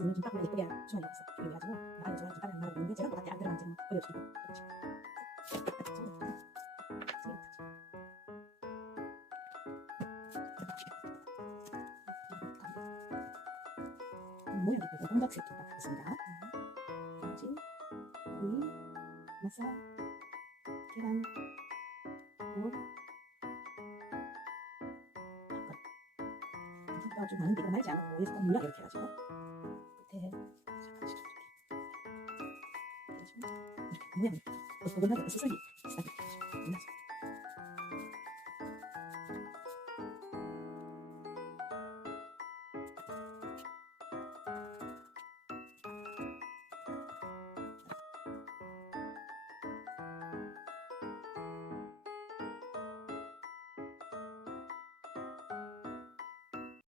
오늘 김밥을 예쁘게 주문해 줬어. 그래가지고 아유 좋아하는 김밥이 안 나오는데 제가 뭐밖에 안 들어간지 보여주고. 모양이 예쁘고 혼밥색 김밥 있습니다. 김치, 오이, 맛살, 계란, 물, 김밥가 좀 많은데 이거 말지 않았고 위에서 꼭 물약 이렇게 해가지고 끝에 잠깐씩 이렇게 모양이 어긋나게 수술이 비슷하게